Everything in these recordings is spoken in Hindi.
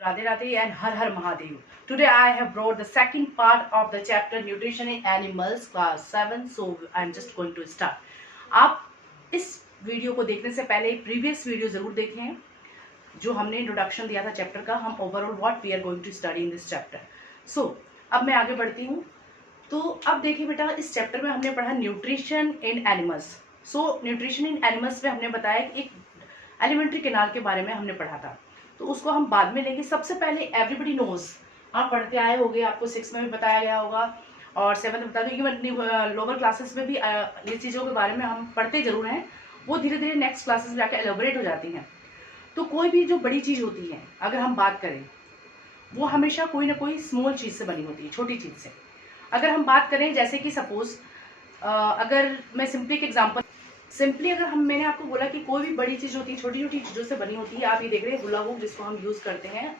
Radhe Radhe and Har Har Mahadev. Today I have brought the second part of the chapter Nutrition in Animals class 7. So I'm just going to start. आप इस वीडियो को देखने से पहले प्रीवियस वीडियो जरूर देखें जो हमने इंट्रोडक्शन दिया था चैप्टर का. हम overall what we are going to study in this chapter. So अब मैं आगे बढ़ती हूँ. तो अब देखिए बेटा, इस चैप्टर में हमने पढ़ा nutrition in animals. So nutrition in animals में हमने बताया कि एक एलिमेंट्री कैनाल के बारे में हमने पढ़ा था, तो उसको हम बाद में लेंगे. सबसे पहले एवरीबडी नोज, आप पढ़ते आए होंगे, आपको 6 में भी बताया गया होगा और 7 में बता दूँ कि लोअर क्लासेस में भी ये चीज़ों के बारे में हम पढ़ते जरूर हैं. वो धीरे धीरे नेक्स्ट क्लासेस में जाकर एलोबरेट हो जाती हैं. तो कोई भी जो बड़ी चीज़ होती है अगर हम बात करें, वो हमेशा कोई ना कोई स्मॉल चीज़ से बनी होती है, छोटी चीज़ से. अगर हम बात करें जैसे कि सपोज अगर मैं सिंपली एक एग्जांपल, सिंपली अगर मैंने आपको बोला कि कोई भी बड़ी चीज़ होती है छोटी छोटी चीज़ों से बनी होती है. आप ये देख रहे हैं गुला हुक जिसको हम यूज़ करते हैं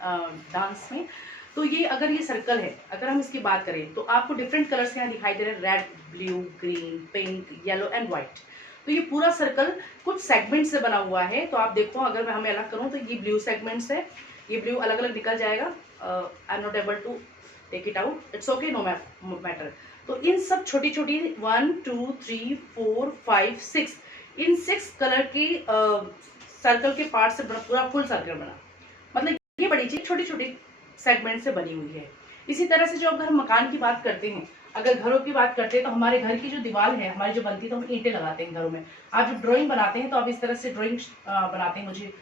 डांस में. तो ये अगर ये सर्कल है, अगर हम इसकी बात करें तो आपको डिफरेंट कलर्स यहाँ दिखाई दे रहे हैं, red, blue, green, pink, yellow and white. तो ये पूरा सर्कल कुछ सेगमेंट से बना हुआ है. तो आप देखो, अगर मैं हमें अलग करूँ तो ये ब्लू सेगमेंट्स है, ये ब्लू अलग अलग निकल जाएगा. I am not able to take it out, it's okay, no matter. तो इन सब छोटी छोटी 1 2 3 4 5 6 इन 6 कलर की सर्कल के पार्ट से पूरा फुल सर्कल बना. मतलब ये बड़ी चीज छोटी छोटी सेगमेंट से बनी हुई है. इसी तरह से जो अगर हम मकान की बात करते हैं, अगर घरों की बात करते हैं, तो हमारे घर की जो दीवार है हमारी जो बनती है, तो हम ईंटें लगाते हैं घरों में. आप जो ड्राइंग बनाते हैं तो आप इस तरह से ड्राइंग बनाते हैं. मुझे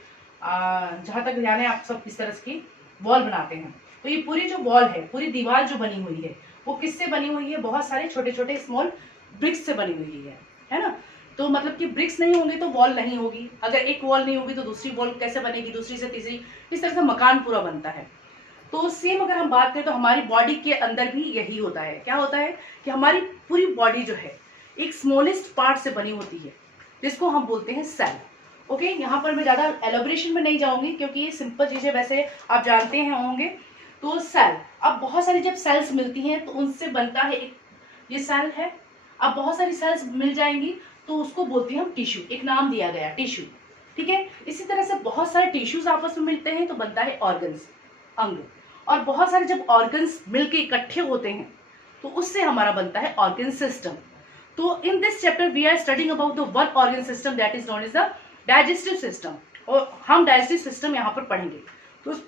जहाँ तक ध्यान है आप सब इस तरह की वॉल बनाते हैं. तो ये पूरी जो वॉल है, पूरी दीवार जो बनी हुई है, वो किससे बनी हुई है? बहुत सारे छोटे छोटे स्मॉल ब्रिक्स से बनी हुई है ना. तो मतलब कि ब्रिक्स नहीं होंगे तो वॉल नहीं होगी. अगर एक वॉल नहीं होगी तो दूसरी वॉल कैसे बनेगी, दूसरी से तीसरी, इस तरह से मकान पूरा बनता है. तो सेम अगर हम बात करें तो हमारी बॉडी के अंदर भी यही होता है. क्या होता है कि हमारी पूरी बॉडी जो है एक स्मॉलेस्ट पार्ट से बनी होती है, जिसको हम बोलते हैं सेल. ओके, यहाँ पर मैं ज़्यादा एलोबरेशन में नहीं जाऊंगी क्योंकि ये सिंपल चीज़ें वैसे आप जानते हैं होंगे. तो सेल, अब बहुत सारी जब सेल्स मिलती हैं तो उनसे बनता है एक, ये सेल है. अब बहुत सारी सेल्स मिल जाएंगी तो उसको बोलते हैं हम टिश्यू. एक नाम दिया गया टिश्यू, ठीक है. इसी तरह से बहुत सारे टिश्यूज आपस में मिलते हैं तो बनता है ऑर्गन्स, अंग. और बहुत सारे जब ऑर्गन्स मिलके इकट्ठे होते हैं तो उससे हमारा बनता है ऑर्गन सिस्टम. तो in this chapter we are studying about the one organ system that is known as the digestive system. और हम डाइजेस्टिव सिस्टम यहाँ पर पढ़ेंगे. तो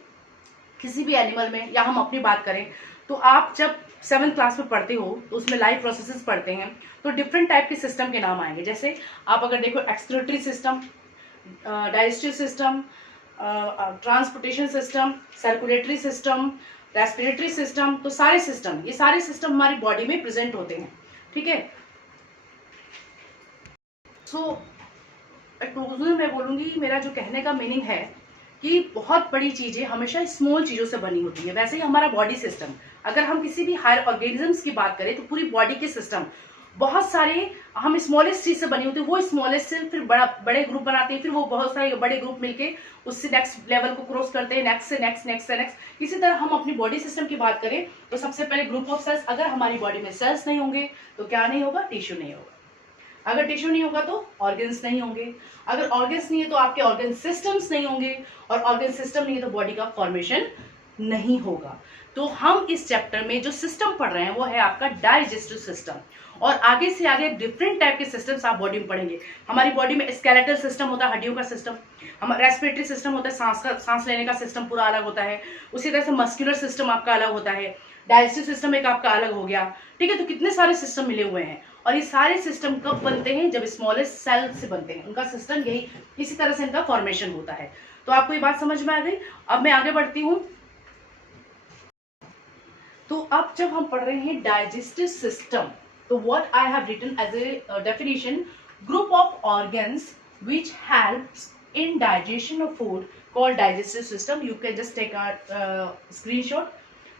किसी भी एनिमल में, या हम अपनी बात करें तो आप जब 7th क्लास में पढ़ते हो तो उसमें लाइफ प्रोसेसेस पढ़ते हैं तो डिफरेंट टाइप के सिस्टम के नाम आएंगे. जैसे आप अगर देखो excretory system, digestive system, transportation system, circulatory system, respiratory system. तो सारे सिस्टम, ये सारे सिस्टम हमारी बॉडी में प्रेजेंट होते हैं, ठीक है. सो क्लोजली मैं बोलूंगी, मेरा जो कहने का मीनिंग है कि बहुत बड़ी चीजें हमेशा स्मॉल चीजों से बनी होती है. वैसे ही हमारा बॉडी सिस्टम, अगर हम किसी भी हायर ऑर्गेनिजम्स की बात करें तो पूरी बॉडी के सिस्टम बहुत सारे हम स्मॉलेस्ट चीज से बनी होती है. वो स्मॉलेस्ट से फिर बड़े ग्रुप बनाते हैं, फिर वो बहुत सारे बड़े ग्रुप मिलके उससे नेक्स्ट लेवल को क्रॉस करते हैं, नेक्स्ट से नेक्स्ट, नेक्स्ट से नेक्स्ट. इसी तरह हम अपनी बॉडी सिस्टम की बात करें तो सबसे पहले ग्रुप ऑफ सेल्स. अगर हमारी बॉडी में सेल्स नहीं होंगे तो क्या नहीं होगा? टिश्यू नहीं होगा. अगर टिश्यू नहीं होगा तो ऑर्गन्स नहीं होंगे. अगर ऑर्गन्स नहीं है तो आपके ऑर्गन सिस्टम्स नहीं होंगे, और ऑर्गन सिस्टम नहीं है तो बॉडी का फॉर्मेशन नहीं होगा. तो हम इस चैप्टर में जो सिस्टम पढ़ रहे हैं वो है आपका डाइजेस्टिव सिस्टम. और आगे से आगे डिफरेंट टाइप के सिस्टम्स आप बॉडी में पढ़ेंगे. हमारी बॉडी में स्केलेटल सिस्टम होता है, हड्डियों का सिस्टम. हमारा रेस्पिरेटरी सिस्टम होता है, सांस लेने का सिस्टम पूरा अलग होता है. उसी तरह से मस्कुलर सिस्टम आपका अलग होता है. डाइजेस्टिव सिस्टम एक आपका अलग हो गया, ठीक है. तो कितने सारे सिस्टम मिले हुए हैं, और ये सारे सिस्टम कब बनते हैं? जब स्मॉलेस्ट सेल से बनते हैं. उनका सिस्टम यही, इसी तरह से इनका फॉर्मेशन होता है. तो आपको ये बात समझ में आ गई. अब मैं आगे बढ़ती हूँ. तो अब जब हम पढ़ रहे हैं डाइजेस्टिव सिस्टम, तो what I have written as a definition, group of organs which helps in digestion of food called digestive system. You can just take a screenshot.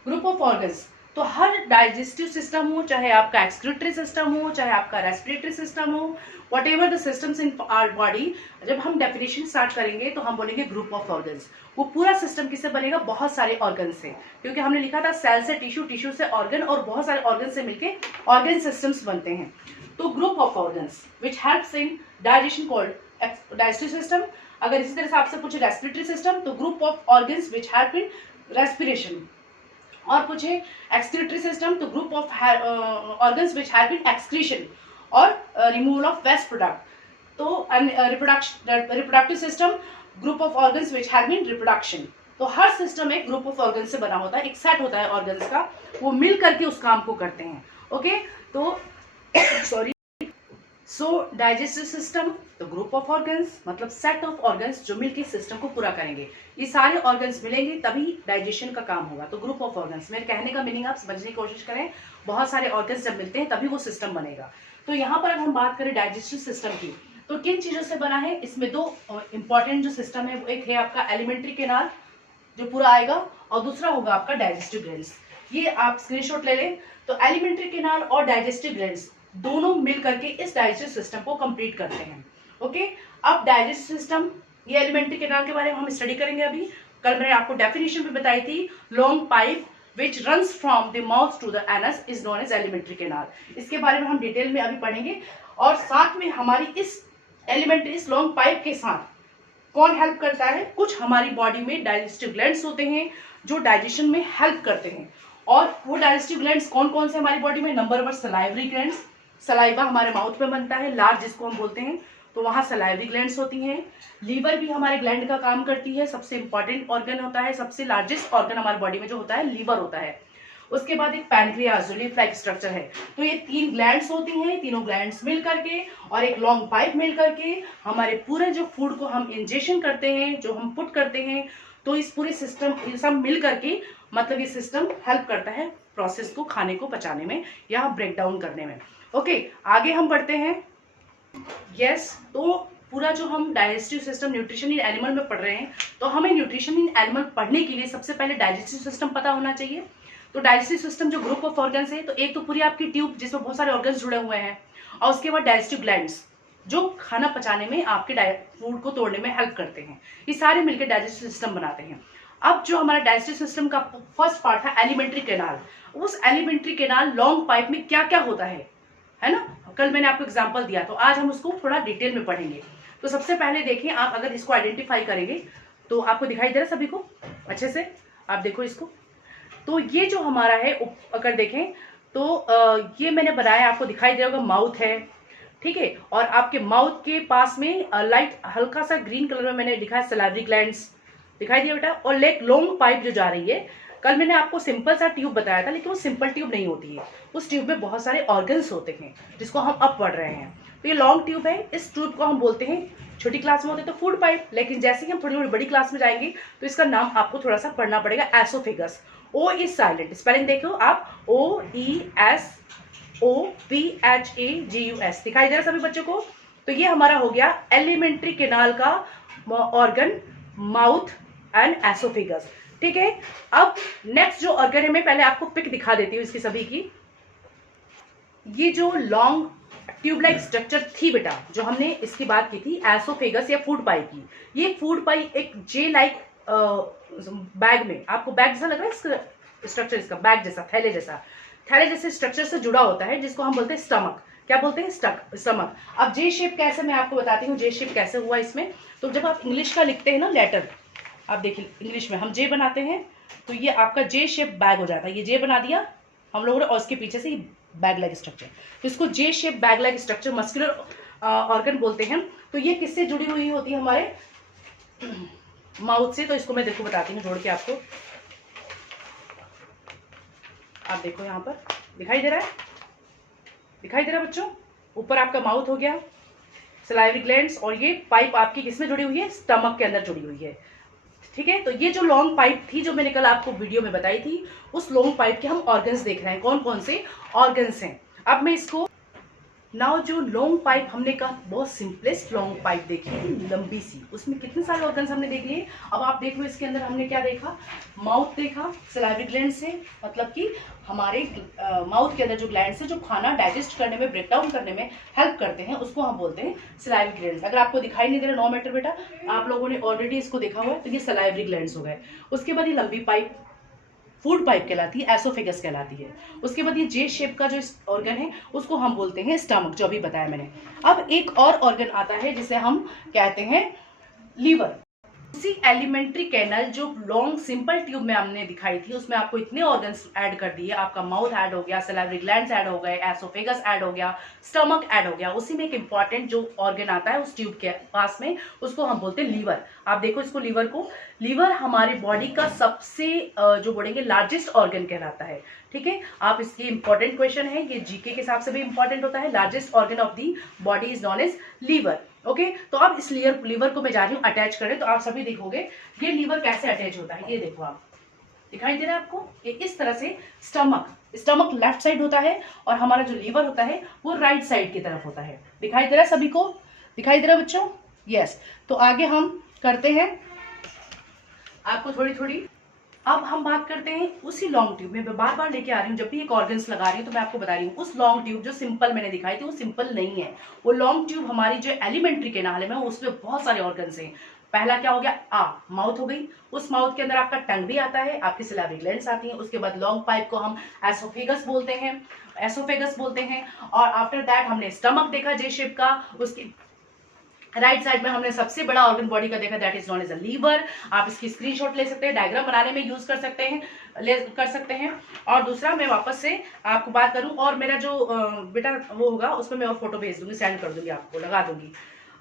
Group of organs, तो हर डाइजेस्टिव सिस्टम हो, चाहे आपका एक्सक्रीटरी सिस्टम हो, चाहे आपका रेस्पिरेटरी सिस्टम हो, whatever the systems in our body, जब हम डेफिनेशन स्टार्ट करेंगे तो हम बोलेंगे ग्रुप ऑफ ऑर्गन्स. वो पूरा सिस्टम किससे बनेगा? बहुत सारे ऑर्गन से, क्योंकि हमने लिखा था सेल से टिश्यू, टिश्यू से ऑर्गन, और बहुत सारे ऑर्गन से मिलके ऑर्गन सिस्टम्स बनते हैं. तो group of organs which helps in digestion called digestive system. अगर इसी तरह से आपसे पूछे रेस्पिरेटरी सिस्टम, तो group of organs which help in respiration. और कुछ है एक्सक्रीटरी सिस्टम, तो group of organs which help in excretion और रिमूवल ऑफ वेस्ट प्रोडक्ट। तो reproductive system, group of organs which help in reproduction. तो हर सिस्टम एक ग्रुप ऑफ ऑर्गन से बना होता है, एक सेट होता है ऑर्गन्स का, वो मिल करके उस काम को करते हैं। ओके, तो सॉरी, सो डाइजेस्टिव सिस्टम, तो ग्रुप ऑफ ऑर्गन्स मतलब सेट ऑफ ऑर्गन्स जो मिलकर सिस्टम को पूरा करेंगे। ये सारे ऑर्गन्स मिलेंगे तभी डाइजेशन का काम होगा। तो ग्रुप ऑफ ऑर्गन्स, मेरे कहने का मीनिंग आप समझने की कोशिश करें, बहुत सारे ऑर्गन्स जब मिलते हैं तभी वो सिस्टम बनेगा। तो यहाँ पर अगर हम बात करें डाइजेस्टिव सिस्टम की, तो किन चीजों से बना है, इसमें दो इंपॉर्टेंट जो सिस्टम है, एक है आपका एलिमेंट्री कैनाल जो पूरा आएगा, और दूसरा होगा आपका डाइजेस्टिव ग्लैंड्स। ये आप स्क्रीनशॉट ले लें। तो एलिमेंट्री कैनाल और डाइजेस्टिव ग्लैंड्स दोनों मिल करके इस डाइजेस्टिव सिस्टम को कंप्लीट करते हैं। ओके, अब डाइजेस्टिव सिस्टम, ये एलिमेंट्री कैनाल के बारे में हम स्टडी करेंगे अभी। कल मैंने आपको डेफिनेशन भी बताई थी, long pipe which runs from the mouth to the anus is known as alimentary canal. इसके बारे में हम डिटेल में अभी पढ़ेंगे। और साथ में हमारी इस एलिमेंट्री, इस लॉन्ग पाइप के साथ कौन हेल्प करता है, कुछ हमारी बॉडी में डाइजेस्टिव ग्लैंड्स होते हैं जो डाइजेशन में हेल्प करते हैं। और वो डाइजेस्टिव ग्लैंड्स कौन कौन से हमारी बॉडी में, नंबर 1 सलाइवरी ग्लैंड्स, सलाइवा हमारे माउथ में बनता है, लार जिसको हम बोलते हैं, तो वहां सलाइवरी ग्लैंड्स होती हैं। लीवर भी हमारे ग्लैंड का काम करती है, सबसे इंपॉर्टेंट ऑर्गन होता है, सबसे लार्जेस्ट ऑर्गन हमारी बॉडी में जो होता है लीवर होता है। उसके बाद एक पैनक्रियाज जो लीफ लाइक स्ट्रक्चर है। तो ये 3 ग्लैंड्स होती हैं, तीनों ग्लैंड्स मिल करके और एक लॉन्ग पाइप मिल करके हमारे पूरे जो फूड को हम इंजेक्शन करते हैं, जो हम पुट करते हैं, तो इस पूरे सिस्टम, ये सब मिल करके मतलब ये सिस्टम हेल्प करता है प्रोसेस को, खाने को पचाने में या ब्रेक डाउन करने में। ओके, आगे हम बढ़ते हैं। यस, तो पूरा जो हम digestive system nutrition in animal में पढ़ रहे हैं, तो हमें न्यूट्रिशन इन एनिमल पढ़ने के लिए सबसे पहले डाइजेस्टिव सिस्टम पता होना चाहिए। तो डाइजेस्टिव सिस्टम जो ग्रुप ऑफ ऑर्गन्स है, तो एक तो पूरी आपकी ट्यूब जिसमें बहुत सारे ऑर्गन्स जुड़े हुए हैं, और उसके बाद डाइजेस्टिव ग्लैंड्स जो खाना पचाने में, आपके फूड को तोड़ने में हेल्प करते हैं। ये सारे मिलकर डाइजेस्टिव सिस्टम बनाते हैं। अब जो हमारा डाइजेस्टिव सिस्टम का फर्स्ट पार्ट था एलिमेंट्री कैनाल, उस एलिमेंट्री कैनाल लॉन्ग पाइप में क्या क्या होता है ना, कल मैंने आपको एग्जांपल दिया, तो आज हम उसको थोड़ा डिटेल में पढ़ेंगे। तो सबसे पहले देखिए, आप अगर इसको आइडेंटिफाई करेंगे तो आपको दिखाई दे रहा है सभी को अच्छे से, आप देखो इसको। तो ये जो हमारा है, अगर देखें तो ये मैंने बनाया, आपको दिखाई दे रहा होगा, माउथ है, ठीक है। और आपके माउथ के पास में लाइट हल्का सा ग्रीन कलर में मैंने लिखा है सलाइवरी ग्लैंड्स, दिखाई दिया बेटा। और लेक लॉन्ग पाइप जो जा रही है, कल मैंने आपको सिंपल सा ट्यूब बताया था, लेकिन वो सिंपल ट्यूब नहीं होती है, उस ट्यूब में बहुत सारे ऑर्गन्स होते हैं जिसको हम अब पढ़ रहे हैं। तो ये लॉन्ग ट्यूब है, इस ट्यूब को हम बोलते हैं, छोटी क्लास में होते तो फूड पाइप, लेकिन जैसे ही हम थोड़ी बड़ी क्लास में जाएंगे तो इसका नाम आपको थोड़ा सा पढ़ना पड़ेगा, oesophagus. O is silent, spelling देखो आप, OESOPHAGUS, दिखाई दे रहा सभी बच्चों को। तो ये हमारा हो गया एलिमेंट्री कैनाल का ऑर्गन, माउथ एंड एसोफेगस, ठीक है। अब नेक्स्ट जो ऑर्गन है, मैं पहले आपको पिक दिखा देती हूँ इसकी सभी की। ये जो लॉन्ग ट्यूब लाइक स्ट्रक्चर थी बेटा, जो हमने इसकी बात की थी एसोफेगस या फूड पाइप की, ये फूड पाइप एक जे लाइक बैग में, आपको बैग जैसा लग रहा है इसका स्ट्रक्चर, इसका बैग जैसा, थैले जैसे स्ट्रक्चर से जुड़ा होता है, जिसको हम बोलते हैं स्टमक। क्या बोलते हैं, स्टमक। अब जे शेप कैसे, मैं आपको बताती हूँ जे शेप कैसे हुआ इसमें। तो जब आप इंग्लिश का लिखते हैं ना लेटर, आप देखिए इंग्लिश में हम जे बनाते हैं, तो ये आपका जे शेप बैग हो जाता है, ये जे बना दिया हम लोगों ने, और उसके पीछे से बैग लाइक स्ट्रक्चर, तो इसको जे shape bag like structure muscular organ बोलते हैं। तो ये किससे जुड़ी हुई होती है, हमारे माउथ से। तो इसको मैं देखो बताती हूँ जोड़ के आपको, आप देखो यहाँ पर दिखाई दे रहा है, दिखाई दे रहा है बच्चों, ऊपर आपका माउथ हो गया, सलाइवरी ग्लैंड्स, और ये पाइप आपकी किसमें जुड़ी हुई है, स्टमक के अंदर जुड़ी हुई है, ठीक है। तो ये जो लॉन्ग पाइप थी, जो मैंने कल आपको वीडियो में बताई थी, उस लॉन्ग पाइप के हम ऑर्गन्स देख रहे हैं, कौन कौन से ऑर्गन्स हैं। अब मैं इसको नाउ, जो लॉन्ग पाइप हमने कहा बहुत सिंपलेस्ट लॉन्ग पाइप देखी थी, लंबी सी, उसमें कितने सारे ऑर्गन्स हमने देख लिए। अब आप देख लो इसके अंदर हमने क्या देखा, माउथ देखा, सलाइवरी ग्लैंड से, मतलब कि हमारे माउथ के अंदर जो ग्लैंड्स है, जो खाना डाइजेस्ट करने में, ब्रेक डाउन करने में हेल्प करते हैं, उसको हम बोलते हैं सलाइवरी ग्लैंड्स। अगर आपको दिखाई नहीं दे रहा, नो मैटर बेटा, आप लोगों ने ऑलरेडी इसको देखा हुआ है, तो ये सलाइवरी ग्लैंड्स हो गए। उसके बाद ये लंबी पाइप फूड पाइप कहलाती है, एसोफेगस कहलाती है। उसके बाद ये जे शेप का जो ऑर्गन है, उसको हम बोलते हैं स्टमक, जो अभी बताया मैंने। अब एक और ऑर्गन आता है जिसे हम कहते हैं लीवर। उसी एलिमेंट्री कैनल जो लॉन्ग सिंपल ट्यूब में हमने दिखाई थी, उसमें आपको इतने ऑर्गन्स ऐड कर दिए, आपका माउथ ऐड हो गया, सैलिवरी ग्लैंड्स ऐड हो गए, एसोफेगस ऐड हो गया, स्टमक ऐड हो गया। उसी में एक इंपॉर्टेंट जो ऑर्गन आता है उस ट्यूब के पास में, उसको हम बोलते हैं लीवर। आप देखो इसको, लीवर को, लीवर हमारी बॉडी का सबसे जो बोलेंगे लार्जेस्ट ऑर्गन कहलाता है। ठीक है, आप इसकी इंपॉर्टेंट क्वेश्चन है, ये जीके के हिसाब से भी इंपॉर्टेंट होता है। Largest organ of the body is known as liver. Okay, तो अब इस लीवर को मैं जा रही हूँ अटैच करने, तो आप सभी देखोगे ये लीवर कैसे अटैच होता है। ये देखो, आप दिखाई दे रहा है आपको, ये इस तरह से स्टमक लेफ्ट साइड होता है और हमारा जो लीवर होता है वो राइट साइड की तरफ होता है। दिखाई दे रहा है सभी को? दिखाई दे रहा है बच्चों? यस। तो आगे हम करते हैं आपको थोड़ी अब हम बात करते हैं उसी लॉन्ग ट्यूब में। मैं बार बार लेके आ रही हूँ, जब भी एक ऑर्गन्स लगा रही हूँ तो मैं आपको बता रही हूँ उस लॉन्ग ट्यूब जो सिंपल मैंने दिखाई थी वो सिंपल नहीं है। वो लॉन्ग ट्यूब हमारी जो एलिमेंट्री कैनाल है उसमें बहुत सारे ऑर्गन्स हैं। पहला क्या हो गया? माउथ हो गई। उस माउथ के अंदर आपका टंग भी आता है, आपकी सैलिवरी ग्लैंड्स आती हैं। उसके बाद लॉन्ग पाइप को हम एसोफेगस बोलते हैं। और आफ्टर दैट हमने स्टमक देखा जे शेप का, उसकी राइट साइड में हमने सबसे बड़ा ऑर्गन बॉडी का देखा, that is known as a liver. आप इसकी स्क्रीनशॉट ले सकते हैं, डायग्राम बनाने में यूज कर सकते हैं। और दूसरा मैं वापस से आपको बात करूं, और मेरा जो बेटा वो होगा उसमें मैं और फोटो भेज दूंगी, सेंड कर दूंगी, आपको लगा दूंगी।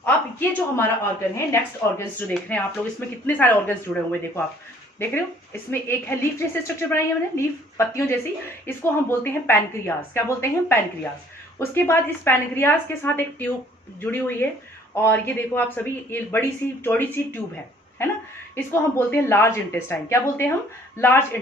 अब ये जो हमारा ऑर्गन है, नेक्स्ट ऑर्गन्स जो देख रहे हैं आप लोग, इसमें कितने सारे ऑर्गन्स जुड़े हुए हैं, देखो आप देख रहे हो। इसमें एक है लीफ जैसे स्ट्रक्चर बनाई है मैंने, लीफ पत्तियों जैसी, इसको हम बोलते हैं पैनक्रियाज। क्या बोलते हैं? पैनक्रियाज। उसके बाद इस पैनक्रियाज के साथ एक ट्यूब जुड़ी हुई है, और ये देखो आप सभी, ये बड़ी सी चौड़ी सी ट्यूब है ना, इसको हम बोलते हैं लार्ज इंटेस्टाइन। क्या बोलते हैं हम? Large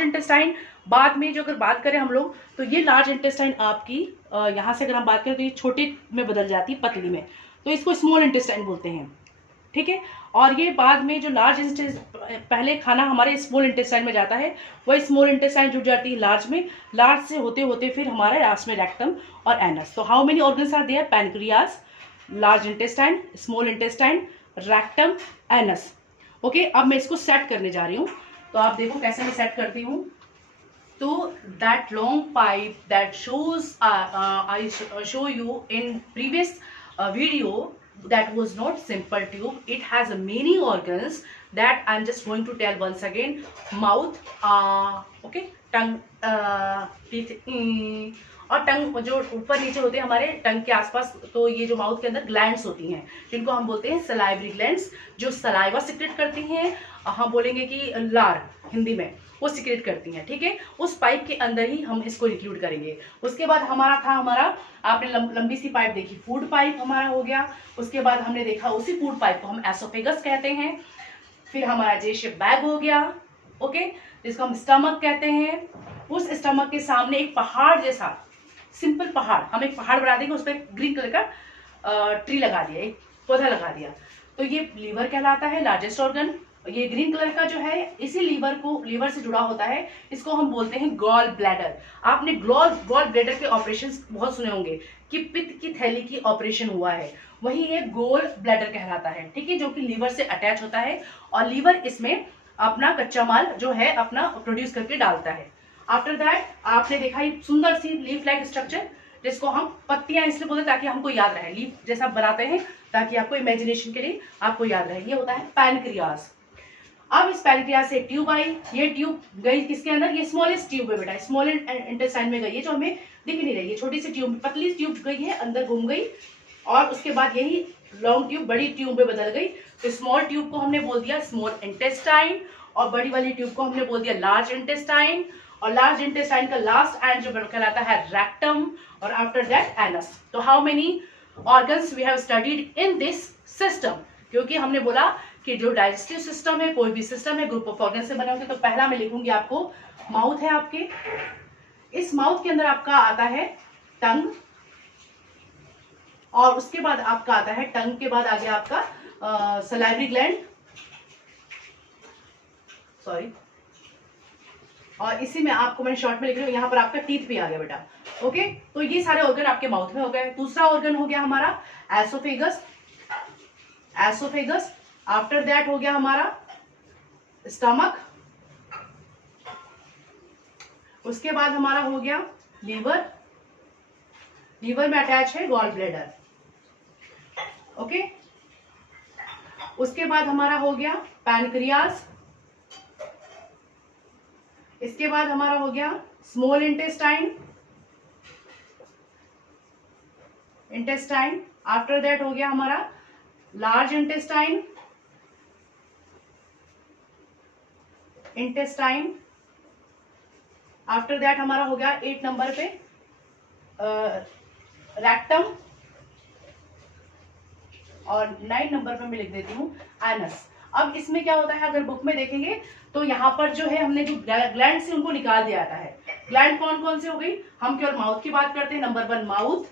intestine. बाद में जो अगर बात करें हम लोग, तो ये लार्ज इंटेस्टाइन आपकी यहाँ से अगर हम बात करें तो ये छोटे में बदल जाती है, पतली में, तो इसको स्मॉल इंटेस्टाइन बोलते हैं। ठीक है, और ये बाद में जो पहले खाना हमारे स्मॉल इंटेस्टाइन में जाता है, वही स्मॉल इंटेस्टाइन जुड़ जाती है लार्ज में, लार्ज से होते होते फिर हमारे लास्ट में रेक्टम और एनस। तो how many organs are there? Pancreas, large intestine, small intestine, rectum, anus. Okay, अब मैं इसको सेट करने जा रही हूँ, तो आप देखो कैसे मैं सेट करती हूँ। तो that long pipe that shows I show you in previous video, that was not simple tube. It has many organs that I'm just going to tell once again. Mouth, okay, tongue, teeth, और टंग जो ऊपर नीचे होते हैं हमारे टंग के आसपास, तो ये जो माउथ के अंदर ग्लैंड्स होती हैं जिनको हम बोलते हैं सलाइवरी ग्लैंड्स, जो सलाइवा सिक्रेट करती हैं, हम बोलेंगे कि लार हिंदी में, वो सिक्रेट करती हैं। ठीक है, उस पाइप के अंदर ही हम इसको इंक्लूड करेंगे। उसके बाद हमारा आपने लंबी सी पाइप देखी, फूड पाइप हमारा हो गया। उसके बाद हमने देखा उसी फूड पाइप को हम एसोफेगस कहते हैं। फिर हमारा जे शेप बैग हो गया, ओके, जिसको हम स्टमक कहते हैं। उस स्टमक के सामने एक पहाड़ जैसा सिंपल पहाड़, हम एक पहाड़ बना देंगे, उस पर ग्रीन कलर का ट्री लगा दिया, एक पौधा लगा दिया, तो ये लीवर कहलाता है, लार्जेस्ट ऑर्गन। ये ग्रीन कलर का जो है, इसी लीवर से जुड़ा होता है, इसको हम बोलते हैं गॉल ब्लैडर। आपने गॉल ब्लैडर के ऑपरेशन बहुत सुने होंगे कि पित्त की थैली की ऑपरेशन हुआ है, वही ये गोल ब्लैडर कहलाता है। ठीक है, जो कि लीवर से अटैच होता है, और लीवर इसमें अपना कच्चा माल जो है अपना प्रोड्यूस करके डालता है। आफ्टर दैट आपने देखा ये सुंदर सी लीफ लाइक स्ट्रक्चर, जिसको हम पत्तियां इसलिए बोलते हैं ताकि हमको याद रहे, लीफ जैसा बनाते हैं ताकि आपको इमेजिनेशन के लिए आपको याद रहे। ये होता है पैनक्रियाज। अब इस पैनक्रियाज से एक ट्यूब आई, ये ट्यूब गई किसके अंदर? ये स्मॉलेस्ट ट्यूब है बेटा, स्मॉल इंटेस्टाइन में गई है, जो हमें दिख नहीं रही है, छोटी सी ट्यूब, पतली ट्यूब गई है, अंदर घूम गई, और उसके बाद यही लॉन्ग ट्यूब बड़ी ट्यूब में बदल गई। तो स्मॉल ट्यूब को हमने बोल दिया स्मॉल इंटेस्टाइन, और बड़ी वाली ट्यूब को हमने बोल दिया लार्ज इंटेस्टाइन, और लार्ज इंटेस्टाइन का लास्ट एंड जो कहलाता है रेक्टम, और आफ्टर दैट एनस। तो how many organs we have studied in this system? क्योंकि हमने बोला कि जो डाइजेस्टिव सिस्टम है, कोई भी सिस्टम है, ग्रुप ऑफ ऑर्गन से बने होंगे। तो पहला मैं लिखूंगी आपको, माउथ है आपके, इस माउथ के अंदर आपका आता है टंग, और उसके बाद आपका आता है टंग के बाद आ गया आपका सलाइवरी ग्लैंड, सॉरी, और इसी में आपको मैंने शॉर्ट में लिख रही हूँ, यहाँ पर आपका टीथ भी आ गया बेटा। ओके, तो ये सारे ऑर्गन आपके माउथ में हो गए। दूसरा ऑर्गन हो गया हमारा एसोफेगस, आफ्टर दैट हो गया हमारा स्टमक, उसके बाद हमारा हो गया लीवर में अटैच है गॉल ब्लैडर। ओके, उसके बाद हमारा हो गया पैनक्रियाज, इसके बाद हमारा हो गया स्मॉल इंटेस्टाइन, आफ्टर दैट हो गया हमारा लार्ज इंटेस्टाइन, आफ्टर दैट हमारा हो गया 8 नंबर पे रेक्टम, और 9 नंबर पे मैं लिख देती हूँ एनस। अब इसमें क्या होता है, अगर बुक में देखेंगे तो यहाँ पर जो है हमने जो ग्लैंड से उनको निकाल दिया था है। ग्लैंड कौन कौन से हो गई, हम केवल माउथ की बात करते हैं। Number 1 mouth,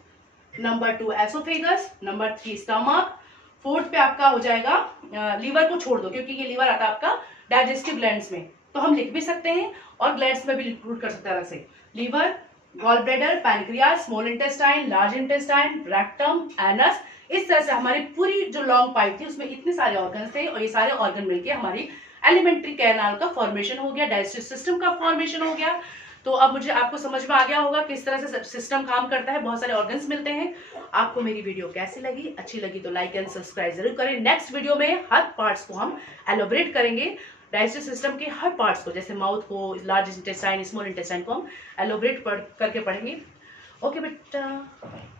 number 2 oesophagus, number 3 stomach, 4th पे आपका हो जाएगा लीवर को छोड़ दो क्योंकि ये लीवर आता है आपका डाइजेस्टिव ग्लैंड्स में, तो हम लिख भी सकते हैं और ग्लैंड्स में भी इंक्लूड कर सकते हैं अलग से। Liver, gall bladder, pancreas, small intestine, large intestine, rectum, anus. इस तरह से हमारी पूरी जो लॉन्ग पाइप थी उसमें इतने सारे ऑर्गन थे और ये सारे ऑर्गन मिलके हमारी एलिमेंट्री कैनाल का फॉर्मेशन हो गया, डाइजेस्टिव सिस्टम का फॉर्मेशन हो गया। तो अब मुझे आपको समझ में आ गया होगा किस तरह से सिस्टम काम करता है, बहुत सारे ऑर्गन्स मिलते हैं। आपको मेरी वीडियो कैसी लगी, अच्छी लगी तो लाइक एंड सब्सक्राइब जरूर करें। नेक्स्ट वीडियो में हर पार्ट्स को हम एलोबरेट करेंगे, डाइजेस्टिव सिस्टम के हर पार्ट्स को, जैसे माउथ को, लार्ज इंटेस्टाइन, स्मॉल इंटेस्टाइन को हम एलोबरेट करके पढ़ेंगे। ओके बेटा।